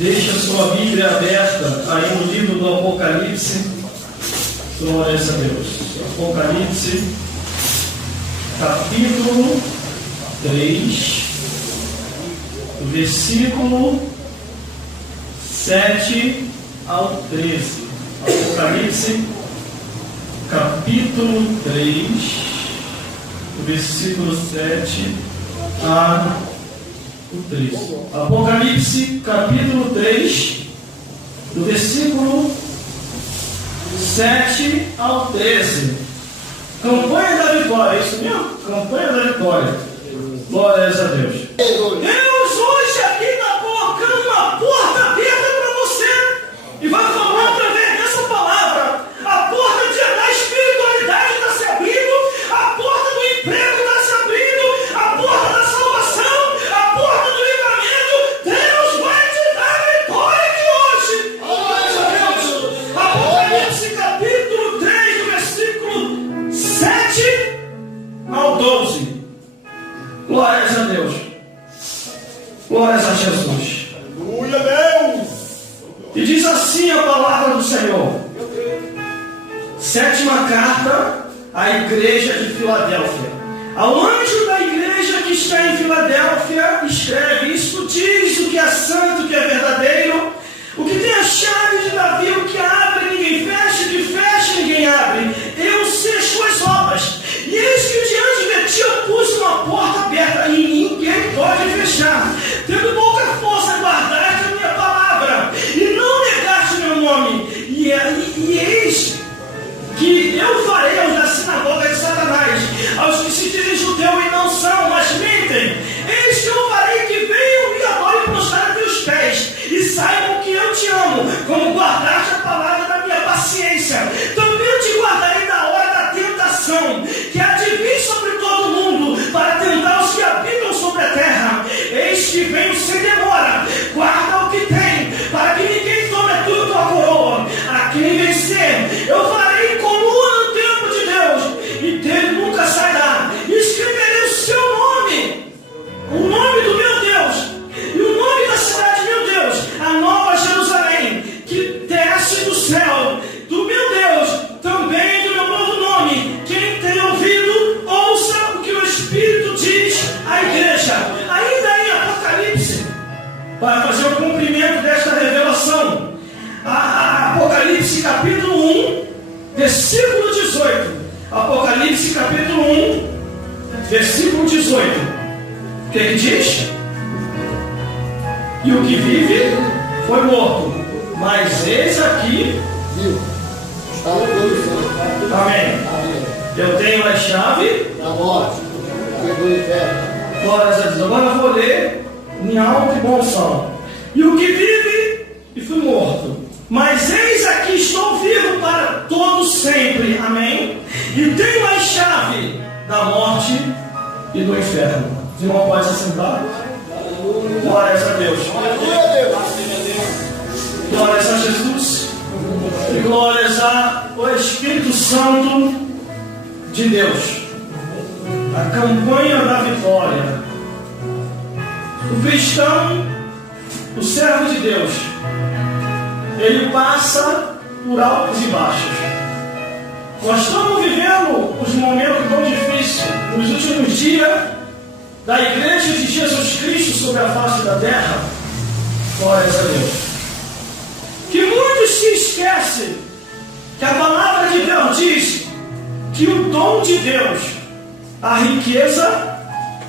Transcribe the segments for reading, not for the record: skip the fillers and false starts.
Deixa sua Bíblia aberta aí no livro do Apocalipse. Glória a Deus. Apocalipse, capítulo 3, versículo 7 ao 13. Apocalipse, capítulo 3, versículo 7 a 13. Apocalipse, capítulo 3, do versículo 7 ao 13. Campanha da vitória, é isso mesmo? Campanha da vitória. Glórias a Deus. Deus hoje aqui está colocando uma porta aberta para você e vai falar através dessa palavra. A porta da espiritualidade está se abrindo, a porta do emprego está se abrindo, a porta da salvação, a porta do livramento. Deus vai te dar vitória aqui hoje. Glórias a Deus. Apocalipse capítulo 3, do versículo 7 ao 12. Glórias a Deus. Glórias a Jesus. Aleluia, Deus. E diz assim a palavra do Senhor. Sétima carta à igreja de Filadélfia. Ao anjo da igreja que está em Filadélfia, escreve: isto diz o que é santo, o que é verdadeiro, o que tem a chave de Davi, o que abre ninguém fecha, o que fecha ninguém abre. Eu sei as tuas obras, e eis que diante de ti eu pus uma porta aberta e ninguém pode fechar. Tendo pouca força, guardaste a minha palavra e não negaste meu nome. E eis que eu farei aos da sinagoga de Satanás, aos que se dizem judeu e não são, mas mentem. Eis que eu farei que venham e adorem prostrar a teus pés, e saibam que eu te amo, como guardaste a palavra da minha paciência. Também eu te guardarei da hora da tentação, que há de vir sobre todo mundo, para tentar os que habitam sobre a terra. Eis que venho sem demora, guarda o que tem, para que ninguém tome a tua coroa. A quem vencer, eu farei coluna no templo de Deus, e dele nunca sairá. Escreverei o seu nome, o nome do meu Deus, e o nome da cidade, meu Deus, a nova Jerusalém, que desce do céu, do meu Deus, também do meu novo nome. Quem tem ouvido, ouça o que o Espírito diz à igreja. Ainda em Apocalipse, para fazer o cumprimento desta revelação, Apocalipse capítulo 1, versículo 18. Apocalipse capítulo 1, versículo 18. O que diz? E o que vive foi morto, mas eis aqui Viu? Está glorificado. Amém. Eu tenho a chave Da morte. E do inferno. Glórias a Deus. Agora eu vou ler em alto e bom som. E o que vive e fui morto, mas eis aqui estou vivo para todo sempre. Amém. E tenho a chave da morte e do inferno. Os irmãos podem se sentar. Glórias a Deus. Aleluia, Deus. Glórias a Jesus. E glórias ao Espírito Santo de Deus. A campanha da vitória. O cristão, o servo de Deus, ele passa por altos e baixos. Nós estamos vivendo os momentos tão difíceis nos últimos dias da igreja de Jesus Cristo sobre a face da terra. Glórias a Deus. Que muitos se esquecem que a palavra de Deus diz que o dom de Deus, a riqueza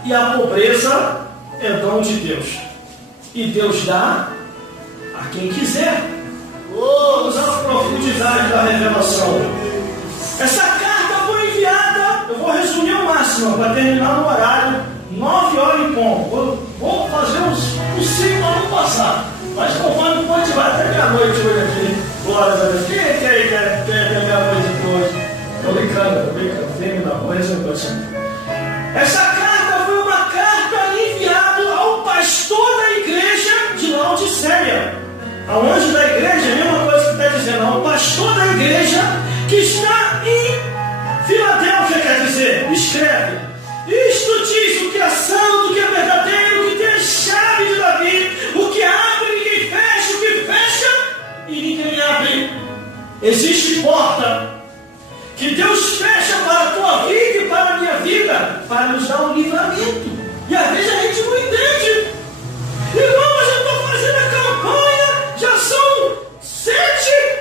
e a pobreza é dom de Deus, e Deus dá a quem quiser. Vamos à profundidade da revelação. Essa carta foi enviada, eu vou resumir ao máximo para terminar no horário 9 horas em ponto. Vou fazer o possível para não passar, mas conforme for, a gente vai até meia-noite hoje aqui. Glória a Deus. Quem quer meia-noite aqui hoje? Estou brincando. Termina, vou resumir para você. Essa carta foi uma carta enviada ao pastor da igreja de Laodiceia. Ao anjo da igreja, a mesma coisa que está dizendo, ao pastor da igreja que está em Filadélfia, quer dizer, escreve: isto diz o que é santo, o que é verdadeiro, o que tem a chave de Davi, o que abre ninguém fecha, Existe porta que Deus fecha para a tua vida e para a minha vida, para nos dar um livramento. E às vezes a gente não entende. Irmão, mas eu estou fazendo a campanha, já são 7,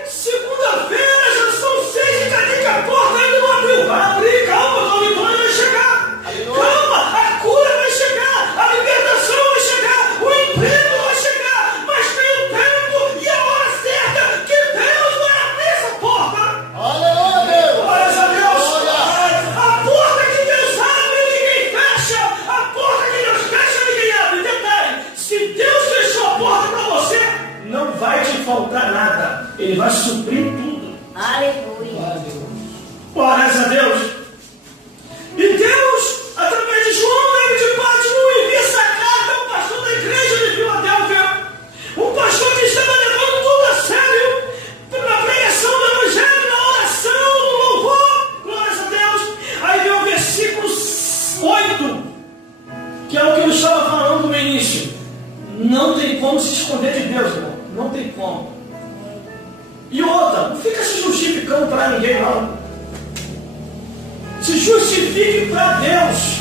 segunda-feira, já são 6, e cadê que a porta ainda não abriu? Vai abrir, calma, a vitória vai chegar. Calma, a cura vai chegar, a libertação vai chegar, o emprego vai chegar, mas tem o tempo e a hora certa que Deus vai abrir essa porta. Aleluia! Glória a Deus! A porta que Deus abre, ninguém fecha. A porta que Deus fecha, ninguém abre. Detalhe, se Deus fechou a porta para você, não vai te faltar nada. Ele vai suprir tudo. Aleluia. Glória a Deus. E Deus, através de João, ele de Patmos, envia essa carta ao pastor da igreja de Filadélfia. Um pastor que estava levando tudo a sério, na pregação do evangelho, na oração, no louvor. Glória a Deus. Aí vem o versículo 8, que é o que eu estava falando no início. Não tem como se esconder de Deus, irmão. Não tem como. E outra, não fica se justificando para ninguém, não. Se justifique para Deus.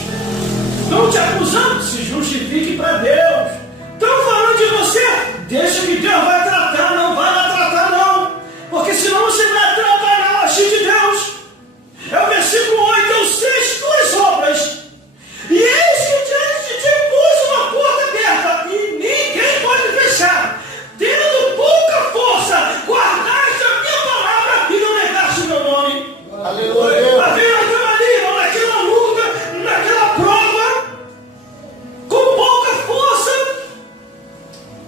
Não te acusando, se justifique para Deus. Estão falando de você, deixa que Deus vai tratar, não vai lá tratar, não. Porque senão você vai atrapalhar o agir de Deus. É o versículo 8, eu sei as tuas obras. E eis que diante de ti pus uma porta aberta, e ninguém pode fechar. Tendo pouca força, guardaste a minha palavra e não negaste o meu nome. Aleluia! Havia naquela ali, naquela luta, naquela prova, com pouca força,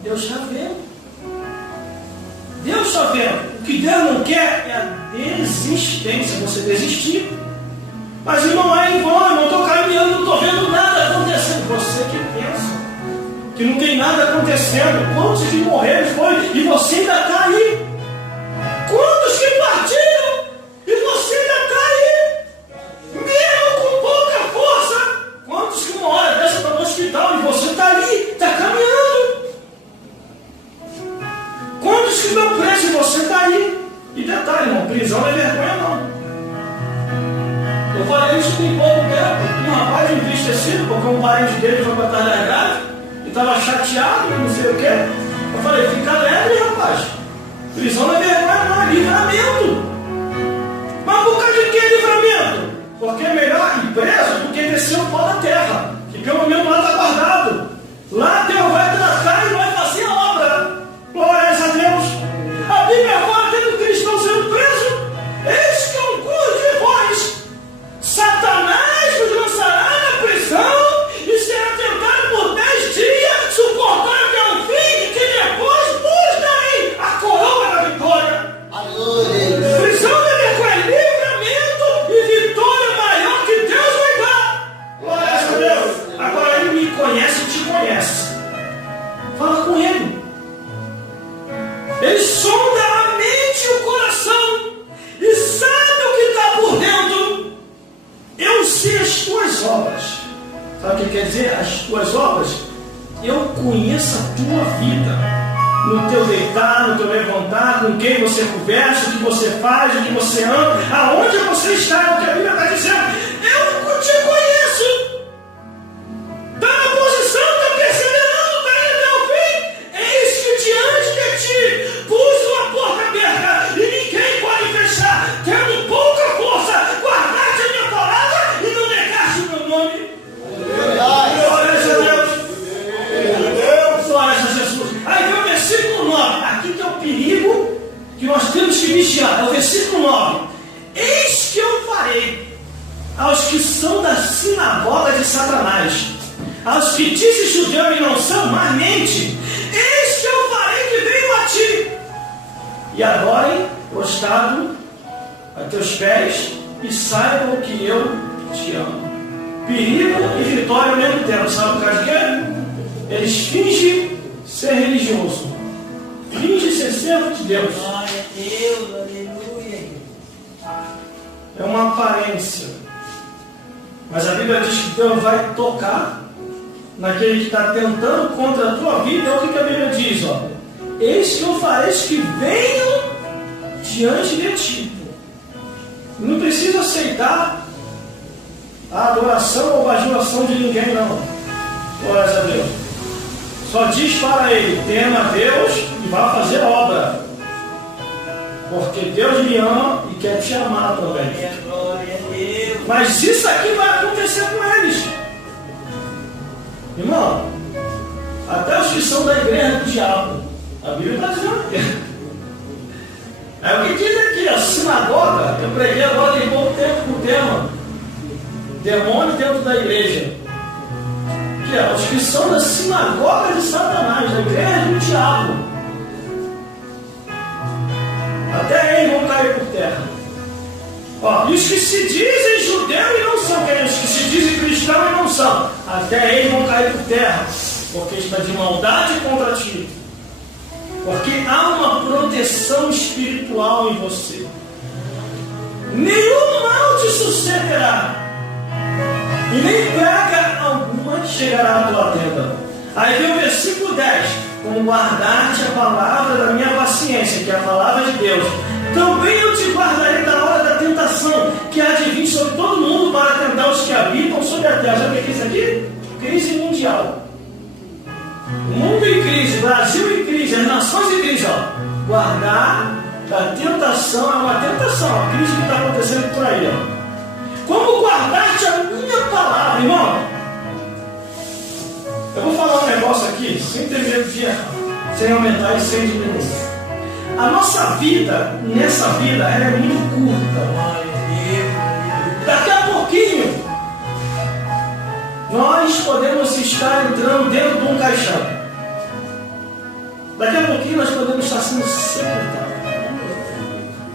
Deus está vendo. Deus está vendo. O que Deus não quer é a desistência, você desistir. Mas irmão, é em vão, irmão, estou caminhando, não estou vendo nada acontecendo. Você que pensa que não tem nada acontecendo. Quantos que morreram foi e você ainda está aí? Quantos que partiram e você ainda está aí? Mesmo com pouca força. Quantos que uma hora dessa para o hospital e você está ali, está caminhando? Quantos que estão presos e você está aí? E detalhe, irmão, prisão não é vergonha não. Eu falei isso tem pouco tempo. Um rapaz entristecido, porque um parente dele foi para trás da grade e estava chateado, não sei o que. Eu falei, fica leve, rapaz. Prisão não é vergonha, não, é livramento. Mas por causa de que livramento? Porque é melhor ir preso do que descer o pó da terra, que pelo menos lá está guardado. Lá Deus vai tratar e vai fazer a obra. Glórias a Deus. A Bíblia fala tendo cristão sendo preso. Eis que alguns de vós, Satanás vos lançará na prisão e será tentado por 10 dias, suportar até o fim, que depois vos darei a coroa da vitória. Aleluia! Prisão da vergonha, livramento e vitória maior que Deus vai dar. Glória a Deus. Agora ele me conhece e te conhece. Fala com ele. Ele sonda a mente e o coração e sabe o que está por dentro. Eu sei as tuas obras. Sabe o que quer dizer? As tuas obras? Eu conheço a tua vida. No teu deitar, no teu levantar, com quem você conversa, o que você faz, o que você anda, aonde você está, é o que a Bíblia está dizendo. Eu te conheço. Está na posição, está perseverando, está indo até o fim. Eis que diante de ti pus uma porta aberta e ninguém pode fechar. Tendo pouca força, guardaste a minha palavra e não negaste o meu nome. Glória a Deus. Glória a Jesus. Aí vem o versículo 9. Aqui que é o perigo que nós temos que vigiar. É o versículo 9. Eis que eu farei aos que são da sinagoga de Satanás, aos que dizem judeu e não são, mas mente. Eis que eu farei que venham a ti e adorem prostrado a teus pés e saibam que eu te amo. Perigo e vitória ao mesmo tempo. Sabe o caso que é? Eles fingem ser religioso, fingem ser servo de Deus. Glória a Deus, aleluia. É uma aparência. Mas a Bíblia diz que Deus vai tocar naquele que está tentando contra a tua vida. É o que a Bíblia diz, ó. Eis que eu farei que venham diante de ti. Não precisa aceitar a adoração ou bajulação de ninguém, não. Glórias a Deus. Só diz para ele: tema a Deus e vá fazer obra. Porque Deus me ama e quer te amar também. Glória a Deus. Mas isso aqui vai acontecer com eles. Irmão, até os que são da igreja do diabo. A Bíblia está dizendo aqui. É o que diz aqui, a sinagoga. Eu preguei agora tem pouco tempo com o tema demônio dentro da igreja. Que é os que são da sinagoga de Satanás, da igreja do diabo. Até eles vão cair por terra. Ó, e os que se dizem judeu e não são, que é os que se dizem cristão e não são, até eles vão cair por terra, porque está de maldade contra ti. Porque há uma proteção espiritual em você. Nenhum mal te sucederá, e nem praga alguma chegará à tua tenda. Aí vem o versículo 10: como guardar-te a palavra da minha paciência, que é a palavra de Deus, também eu te guardarei da hora da tentação, que há de vir sobre todo mundo para tentar os que habitam sobre a terra. Sabe o que é isso aqui? Crise mundial. O mundo em crise, o Brasil em crise, as nações em crise. Ó. Guardar da tentação é uma tentação, a crise que está acontecendo por aí. Ó. Como guardar-te a minha palavra, irmão? Eu vou falar um negócio aqui, sem ter medo de errar, sem aumentar e sem diminuir. A nossa vida, nessa vida, ela é muito curta. Daqui a pouquinho, nós podemos estar entrando dentro de um caixão. Daqui a pouquinho nós podemos estar sendo sepultados.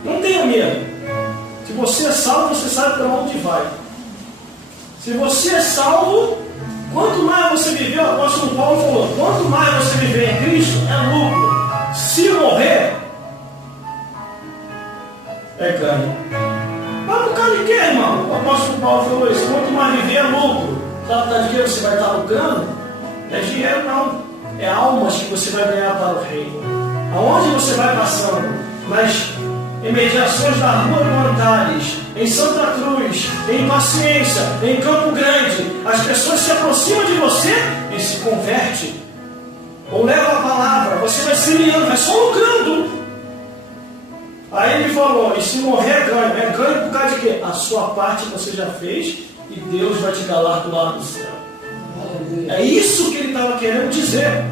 Não tenha medo. Se você é salvo, você sabe para onde vai. Se você é salvo, quanto mais você viver, o apóstolo Paulo falou, quanto mais você viver em Cristo, é lucro. Se morrer, é ganho. Mas por causa de quê, irmão? O apóstolo Paulo falou isso, quanto mais viver, é lucro. Sabe por causa de quê você vai estar lucrando? Não é dinheiro, não. É almas que você vai ganhar para o reino. Aonde você vai passando? Nas imediações da Rua Montares, em Santa Cruz, em Paciência, em Campo Grande, as pessoas se aproximam de você e se convertem. Ou levam a palavra, você vai semeando, vai só lucrando. Aí ele falou, e se morrer é ganho. É ganho por causa de quê? A sua parte você já fez e Deus vai te galardoar no céu. É isso que ele estava querendo dizer.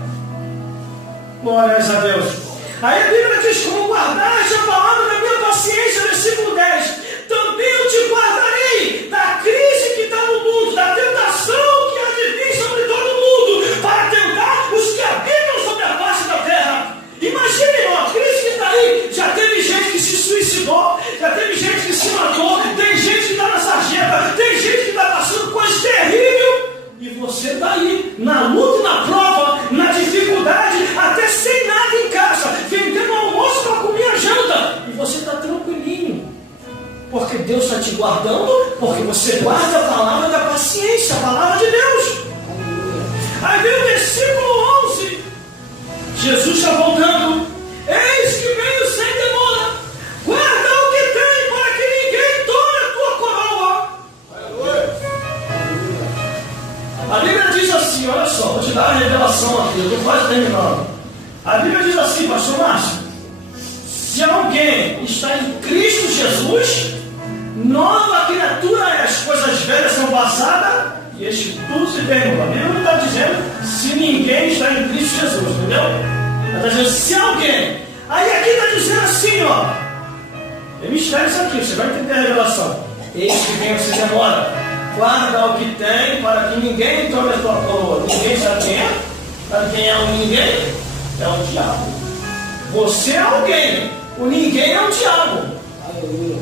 Glórias a Deus. Aí a Bíblia diz, como guardaste a palavra da minha paciência, versículo 10, também eu te guardarei da crise que está no mundo, da tentação que há de vir sobre todo mundo, para tentar os que habitam sobre a face da terra. Imaginem, ó, a crise que está aí, já teve gente que se suicidou, já teve gente que se matou, tem gente que está na sarjeta, tem gente que está passando coisa terrível, e você está aí, na luta, na prova, na dificuldade, até sem nada em casa, vendendo almoço para comer a janta, e você está tranquilinho, porque Deus está te guardando, porque você guarda a palavra da paciência, a palavra de Deus. Aí vem o versículo 11, Jesus está voltando, eis que venho sem demora, guarda o que tem, para que ninguém tome a tua coroa. A Bíblia diz assim, olha só, vou te dar uma revelação aqui, eu estou quase terminando. A Bíblia diz assim, pastor Márcio, se alguém está em Cristo Jesus, nova criatura é, as coisas velhas são passadas e este tudo se pergunta. A Bíblia não está dizendo se ninguém está em Cristo Jesus, entendeu? Ela está dizendo se alguém. Aí aqui está dizendo assim, ó, é mistério isso aqui, você vai entender a revelação. Eis que vem se demora. Guarda o que tem, para que ninguém tome a tua coroa. Ninguém sabe quem é? Sabe quem é o ninguém? É o diabo. Você é alguém. O ninguém é o diabo. Aleluia.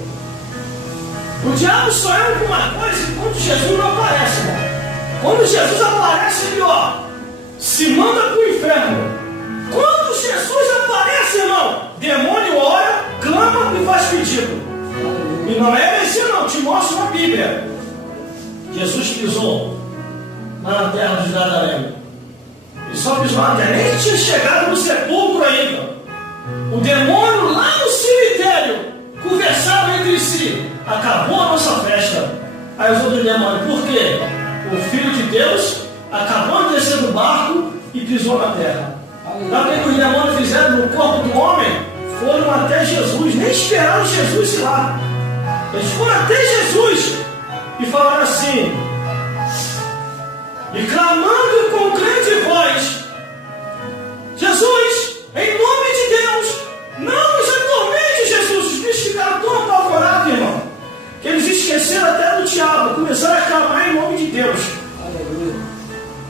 O diabo só é alguma coisa quando Jesus não aparece, irmão. Quando Jesus aparece, ele ó, se manda para o inferno. Quando Jesus aparece, irmão, demônio ora, clama e faz pedido. E não é heresia não, te mostro na Bíblia. Jesus pisou na terra de Nazaré. Ele só pisou na terra, nem tinha chegado no sepulcro ainda. O demônio lá no cemitério disse: acabou a nossa festa. Aí os outros demônios: por quê? O Filho de Deus acabou de descer do barco e pisou na terra. Sabe o que os demônios fizeram no corpo do homem? Foram até Jesus, nem esperaram Jesus ir lá. Eles foram até Jesus e falaram assim, e clamando com grande voz: Jesus, em nome de Deus, não nos atormente, Jesus. Os bichos ficaram tão apavorados, irmão, que eles esqueceram até do diabo, começaram a clamar em nome de Deus. Aleluia.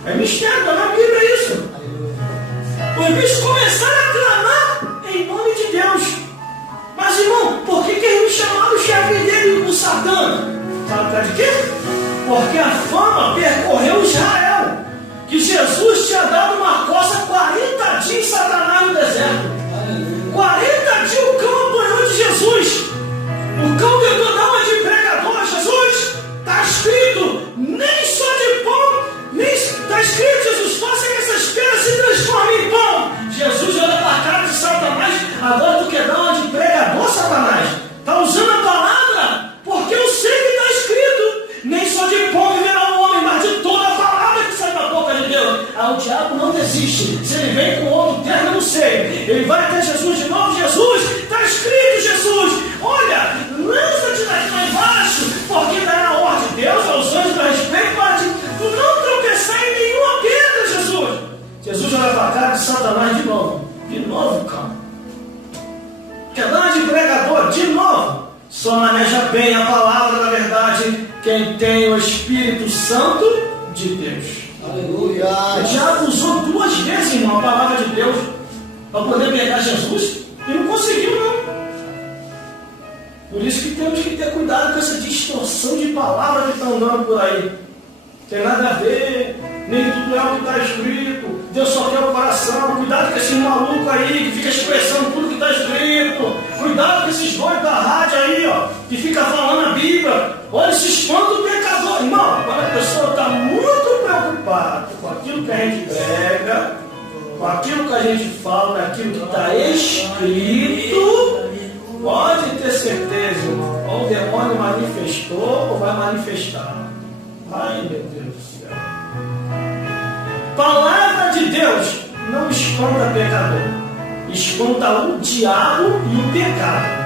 É mistério, está na Bíblia isso. Os bichos começaram a clamar em nome de Deus. Mas, irmão, por que eles chamaram o chefe dele, o Satã? Sabe por causa de quê? Porque a fama percorreu Israel, que Jesus tinha dado uma coça 40 dias em Satanás no deserto. 40 dias o cão apanhou de Jesus. O cão tentou dar uma de pregador. Jesus, está escrito, nem só de pão, nem está escrito, Jesus, faça que essas pedras se transformem em pão. Jesus olha para a cara de Satanás. Agora tu quer dar uma de pregador, Satanás? Está usando a palavra? Porque eu sei que está escrito, nem só de pão viverá o homem, mas de toda a palavra que sai da boca de Deus. O diabo não desiste. Se ele vem com outro termo, eu não sei. Ele vai até Jesus de novo. Jesus, está escrito, Jesus, olha, lança-te daqui lá embaixo, porque dará a ordem de Deus aos anjos a respeito para tu não tropeçar em nenhuma pedra, Jesus. Jesus olha para a cara de Satanás de novo, calma. Quer dar uma de pregador de novo? Só maneja bem a palavra da verdade quem tem o Espírito Santo de Deus. Aleluia. O diabo usou 2 vezes, irmão, a palavra de Deus para poder pregar Jesus e não conseguiu, não. Por isso que temos que ter cuidado com essa distorção de palavras que estão andando por aí. Tem nada a ver, nem tudo é o que está escrito. Deus só quer o coração. Cuidado com esse maluco aí que fica expressando tudo que está escrito. Cuidado com esses doidos da rádio aí, ó, que fica falando a Bíblia. Olha, esse espanto do pecador. Irmão, quando a pessoa está muito preocupada com aquilo que a gente prega, com aquilo que a gente fala, naquilo que está escrito, pode ter certeza, irmão, ou o demônio manifestou ou vai manifestar. Ai, meu Deus do céu. Palavra de Deus não espanta pecador, espanta o diabo e o pecado.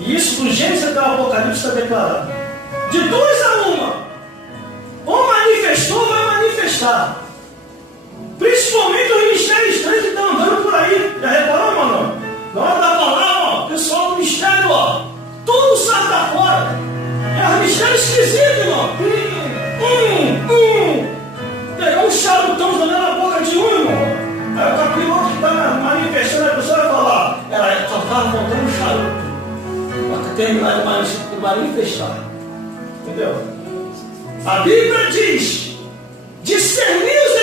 E isso do Gênesis até o Apocalipse está declarado. De 2 a 1, ou manifestou ou vai manifestar. Principalmente os ministérios estranhos que estão andando por aí. Já reparou, mano? Na hora da palavra, ó, o pessoal do mistério, ó, tudo sai da fora. É um mistério esquisito, irmão. Pegou um charutão jogando na boca de um, irmão. Aí o capiroto que está manifestando, a pessoa vai falar, ela só estava montando um charuto para terminar de manifestar. Entendeu? A Bíblia diz: discernir os